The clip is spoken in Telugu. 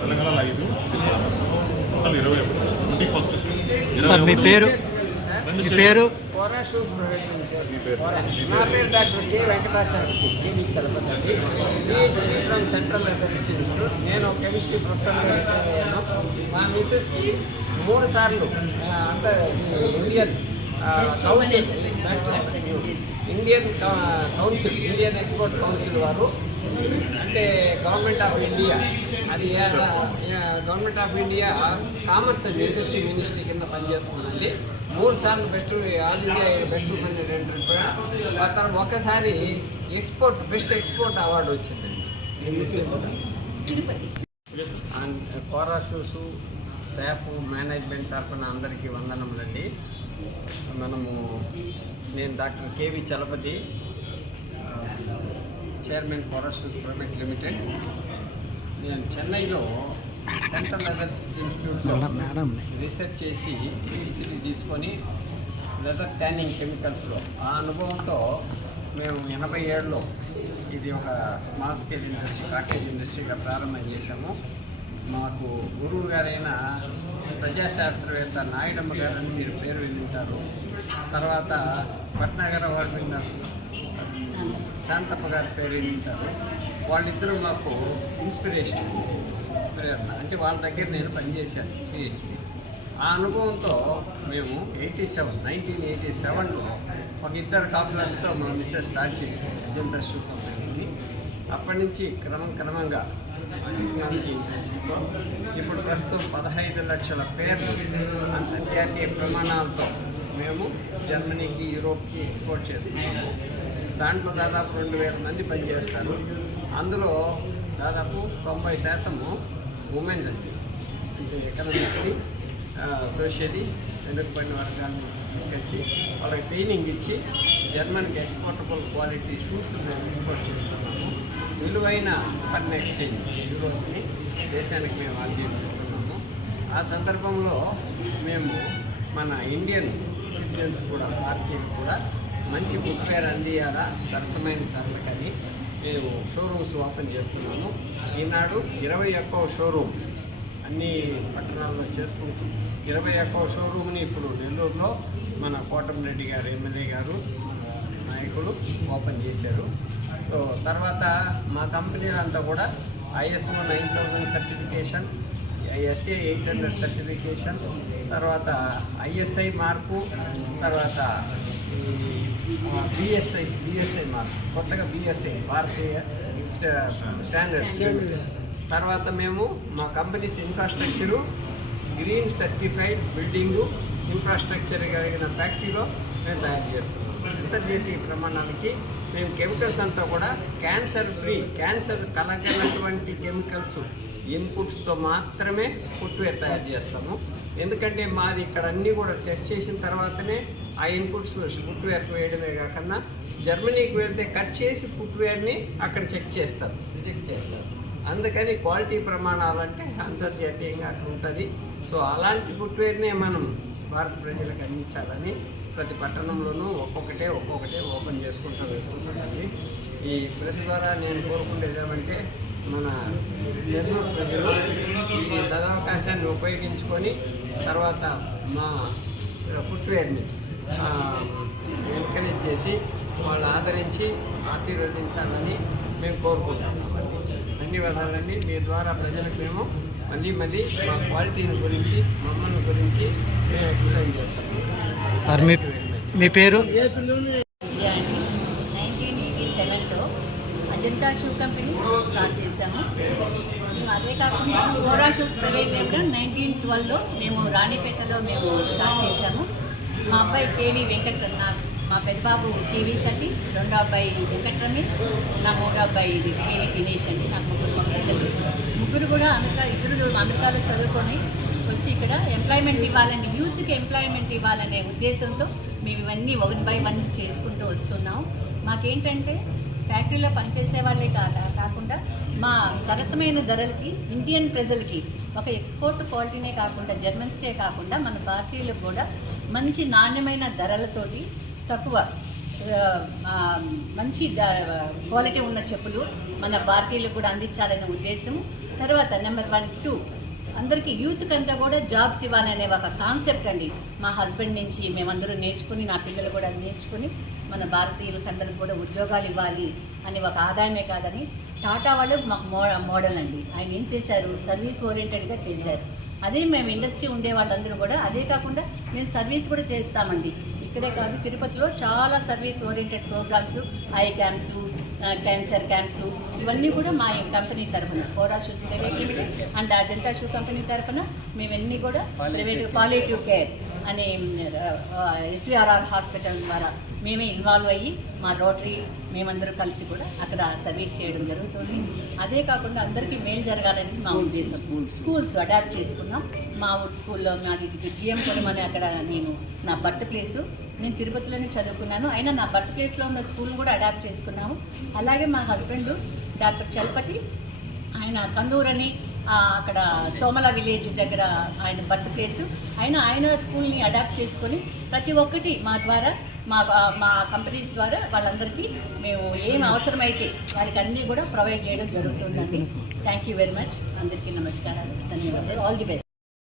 తెలంగాణలో 5 టోటల్ 21 సార్ మీ పేరు కోరా షూస్ ప్రైవేట్ లిమిటెడ్. నా పేరు doctor K Venkatacharya, TV Chalapathi, PhD from central leather institute. నేను కెమిస్ట్రీ ప్రొఫెసర్గా రిటైర్ అయ్యాను. మా మిస్సెస్కి 3 సార్లు అంటే Indian council Indian export council వారు, అంటే గవర్నమెంట్ ఆఫ్ ఇండియా, అది government of India commerce and industry ministry కింద పనిచేస్తుందండి. 3 సార్లు బెస్ట్ ఆల్ ఇండియా బెస్ట్ ఆ తర్వాత ఒకసారి బెస్ట్ ఎక్స్పోర్ట్ అవార్డు వచ్చిందండి. కోరా షూస్ స్టాఫ్ మేనేజ్మెంట్ తరఫున అందరికీ వందనములండి. నేను డాక్టర్ కేవి చలపతి, చైర్మన్ కోరా షూస్ ప్రైవేట్ లిమిటెడ్. నేను చెన్నైలో సెంట్రల్ లెదర్ ఇన్స్టిట్యూట్లో రీసెర్చ్ చేసి పిహెచ్డి తీసుకొని లెదర్ ట్యానింగ్ కెమికల్స్లో ఆ అనుభవంతో మేము 87లో ఇది ఒక స్మాల్ స్కేల్ ఇండస్ట్రీ, కాటేజ్ ఇండస్ట్రీగా ప్రారంభం చేశాము. మాకు గురువు గారైన ప్రజాశాస్త్రవేత్త నాయుడమ్మ గారని మీరు పేరు వింటారు. తర్వాత పట్నగర వాడు శాంతప్ప గారి పేరు వింటారు. వాళ్ళిద్దరూ మాకు ఇన్స్పిరేషన్, అంటే వాళ్ళ దగ్గర నేను పనిచేశాను పిహెచ్డి. ఆ అనుభవంతో మేము 1987లో ఒక 2 కాంప్లెక్స్తో మా మిస్సెస్ స్టార్ట్ చేసి అజంతా షూ కంపెనీని. అప్పటి నుంచి క్రమంగా టెక్నాలజీ ఇండస్ట్రీలో ఇప్పుడు ప్రస్తుతం 15 లక్షల పేర్లు అంతర్జాతీయ ప్రమాణాలతో మేము జర్మనీకి, యూరోప్కి ఎక్స్పోర్ట్ చేస్తున్నాము. దాంట్లో దాదాపు 2000 మంది పనిచేస్తారు. అందులో దాదాపు 90% ఉమెన్స్ అండి. అంటే ఎకనామిక్లీ, సోషల్లీ వెనుకబడిన వర్గాన్ని తీసుకొచ్చి వాళ్ళకి ట్రైనింగ్ ఇచ్చి జర్మనీకి ఎక్స్పోర్టబుల్ క్వాలిటీ షూస్ మేము ఎక్స్పోర్ట్ చేస్తున్నాము. విలువైన ఫారిన్ ఎక్స్చేంజ్ యూరోస్ని దేశానికి మేము ఆర్జిస్తున్నాము. ఆ సందర్భంలో మేము మన ఇండియన్ సిటిజన్స్ కూడా, భారతీయులు కూడా మంచి ఫుట్వేర్ అందియాలా సరసమైన ధరలకని మేము షోరూమ్స్ ఓపెన్ చేస్తున్నాము. ఈనాడు 21వ షోరూమ్ అన్ని పట్టణాల్లో చేసుకుంటూ 21వ షోరూమ్ని ఇప్పుడు నెల్లూరులో మన కోటమిరెడ్డి గారు, ఎమ్మెల్యే గారు, మన నాయకులు ఓపెన్ చేశారు. సో తర్వాత మా కంపెనీలంతా కూడా ISO 9000 సర్టిఫికేషన్, SA 800 సర్టిఫికేషన్, తర్వాత ISI మార్పు, తర్వాత ఈ BSI మార్పు, కొత్తగా BSI భారతీయ స్టాండర్డ్స్. తర్వాత మేము మా companies infrastructure green certified building infrastructure కలిగిన ఫ్యాక్టరీలో మేము తయారు చేస్తున్నాం. అంతర్జాతీయ ప్రమాణాలకి మేము కెమికల్స్ అంతా కూడా క్యాన్సర్ ఫ్రీ, క్యాన్సర్ కలగనటువంటి కెమికల్స్ ఇన్పుట్స్తో మాత్రమే ఫుట్వేర్ తయారు చేస్తాము. ఎందుకంటే మాది ఇక్కడ అన్నీ కూడా టెస్ట్ చేసిన తర్వాతనే ఆ ఇన్పుట్స్ ఫుట్వేర్కి వేయడమే కాకుండా జర్మనీకి వెళ్తే కట్ చేసి ఫుట్వేర్ని అక్కడ రిజెక్ట్ చేస్తారు. అందుకని క్వాలిటీ ప్రమాణాలు అంటే అంతర్జాతీయంగా అక్కడ ఉంటుంది. సో అలాంటి ఫుట్వేర్నే మనం భారత ప్రజలకు అందించాలని ప్రతి పట్టణంలోనూ ఒక్కొక్కటే ఓపెన్ చేసుకుంటూ వెళ్తుంటుంది. ఈ ప్రెస్ ద్వారా నేను కోరుకునేది ఏమంటే మన నెల్లూరు ప్రజలు ఈ సదవకాశాన్ని ఉపయోగించుకొని తర్వాత మా ఫుట్వేర్ని ఎంకరేజ్ చేసి వాళ్ళు ఆదరించి ఆశీర్వదించాలని మేము కోరుకుంటున్నామండి. ధన్యవాదాలండి. మీ ద్వారా ప్రజలకు మేము మళ్ళీ మా క్వాలిటీని గురించి, మమ్మల్ని గురించి మేము ఎక్స్ప్లెయిన్ చేస్తాము. మీ పేరు? 1987లో అజంతా షూ కంపెనీ స్టార్ట్ చేశాము. మేము అదే కాకుండా కోరా షూస్ ప్రైవేట్ లిమిటెడ్ 1912లో మేము రాణిపేటలో మేము స్టార్ట్ చేశాము. మా అబ్బాయి కేవీ వెంకటరమణ, మా పెద్దబాబు టీవీ సతీష్, రెండో అబ్బాయి వెంకటరమి, నా మూడో అబ్బాయి కేవీ దినేష్ అండి. నాకు ముగ్గురు కూడా ఇద్దరు అమెరికాలో చదువుకొని వచ్చి ఇక్కడ ఎంప్లాయ్మెంట్ ఇవ్వాలని, యూత్కి ఎంప్లాయ్మెంట్ ఇవ్వాలనే ఉద్దేశంతో మేము ఇవన్నీ 1 by 1 చేసుకుంటూ వస్తున్నాం. మాకేంటంటే ఫ్యాక్టరీలో పనిచేసే వాళ్ళే కాకుండా మా సరసమైన ధరలకి ఇండియన్ ప్రజలకి ఒక ఎక్స్పోర్ట్ క్వాలిటీనే కాకుండా జర్మన్స్కే కాకుండా మన భారతీయులకు కూడా మంచి నాణ్యమైన ధరలతోటి తక్కువ మంచి క్వాలిటీ ఉన్న చెప్పులు మన భారతీయులకు కూడా అందించాలనే ఉద్దేశం. తర్వాత నెంబర్ 1, 2 అందరికీ యూత్కి అంతా కూడా జాబ్స్ ఇవ్వాలనే ఒక కాన్సెప్ట్ అండి. మా హస్బెండ్ నుంచి మేమందరూ నేర్చుకుని, నా పిల్లలు కూడా నేర్చుకుని మన భారతీయులకు అందరికి కూడా ఉద్యోగాలు ఇవ్వాలి అని ఒక ఆదాయమే కాదని టాటా వాళ్ళు మాకు మోడల్ అండి. ఆయన ఏం చేశారు, సర్వీస్ ఓరియంటెడ్గా చేశారు. అదే మేము ఇండస్ట్రీ ఉండే వాళ్ళందరూ కూడా అదే కాకుండా మేము సర్వీస్ కూడా చేస్తామండి. ఇక్కడే కాదు, తిరుపతిలో చాలా service oriented programs, eye camps, cancer camps ఇవన్నీ కూడా మా కంపెనీ తరఫున Kora shoes private limited and Ajanta shoe company తరఫున మేమన్నీ కూడా ప్రైవేట్ పాలియేటివ్ కేర్ అనే ఎస్విఆర్ఆర్ హాస్పిటల్ ద్వారా మేమే ఇన్వాల్వ్ అయ్యి మా రోటరీ మేమందరూ కలిసి కూడా అక్కడ సర్వీస్ చేయడం జరుగుతుంది. అదే కాకుండా అందరికీ మేలు జరగాలని మా ఉద్దేశం. స్కూల్స్ అడాప్ట్ చేసుకున్నాం. మా ఊరు స్కూల్లో నాది జిఎం పురం అని అక్కడ నా బర్త్ ప్లేసు. నేను తిరుపతిలోనే చదువుకున్నాను, అయినా నా బర్త్ ప్లేస్లో ఉన్న స్కూల్ కూడా అడాప్ట్ చేసుకున్నాము. అలాగే మా హస్బెండ్ డాక్టర్ చలపతి, ఆయన కందూర్ అని అక్కడ సోమల విలేజ్ దగ్గర ఆయన బర్త్ ప్లేసు. ఆయన స్కూల్ని అడాప్ట్ చేసుకొని ప్రతి ఒక్కటి మా ద్వారా మా కంపెనీస్ ద్వారా వాళ్ళందరికీ మేము ఏం అవసరమైతే వాళ్ళకి అన్నీ కూడా ప్రొవైడ్ చేయడం జరుగుతుందండి. Thank you very much. అందరికీ నమస్కారాలు, ధన్యవాదాలు. All the best.